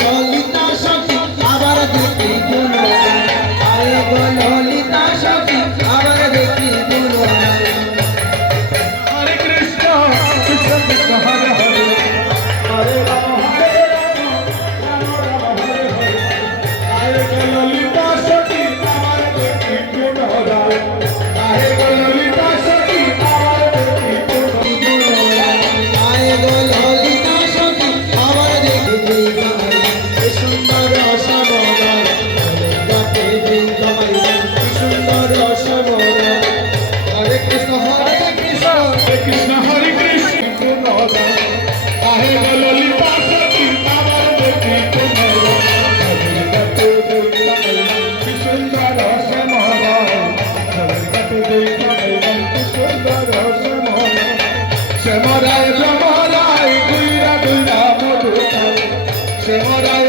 ললিতা সখী আবার দেখি গুণগান, আরে গো ললিতা সখী আবার দেখি গুণগান। হরে কৃষ্ণ কৃষ্ণ কৃষ্ণ হরে হরে, হরে রাম হরে রাম, রাম রাম হরে হরে। হরে গো ললিতা সখী আবার দেখি গুণগান, হরে গো ললিতা সখী আবার দেখি গুণগান। আরে গো ললিতা সখী আবার দেখি গুণগান, কি সুন্দর রসমগান, গাতে বৃন্দাবন কি সুন্দর রসমগান। হরে কৃষ্ণ হরে কৃষ্ণ হরে কৃষ্ণ হরে কৃষ্ণ গুণগান, হরে গো ললিতা সখী আবার দেখি গুণগান। হরে গাতে বৃন্দাবন কি সুন্দর রসমগান, হরে গাতে বৃন্দাবন কি সুন্দর রসমগান। শ্যামরায় শ্যামরায় গুইরা গুইরা মধু খায়, শ্যামরায়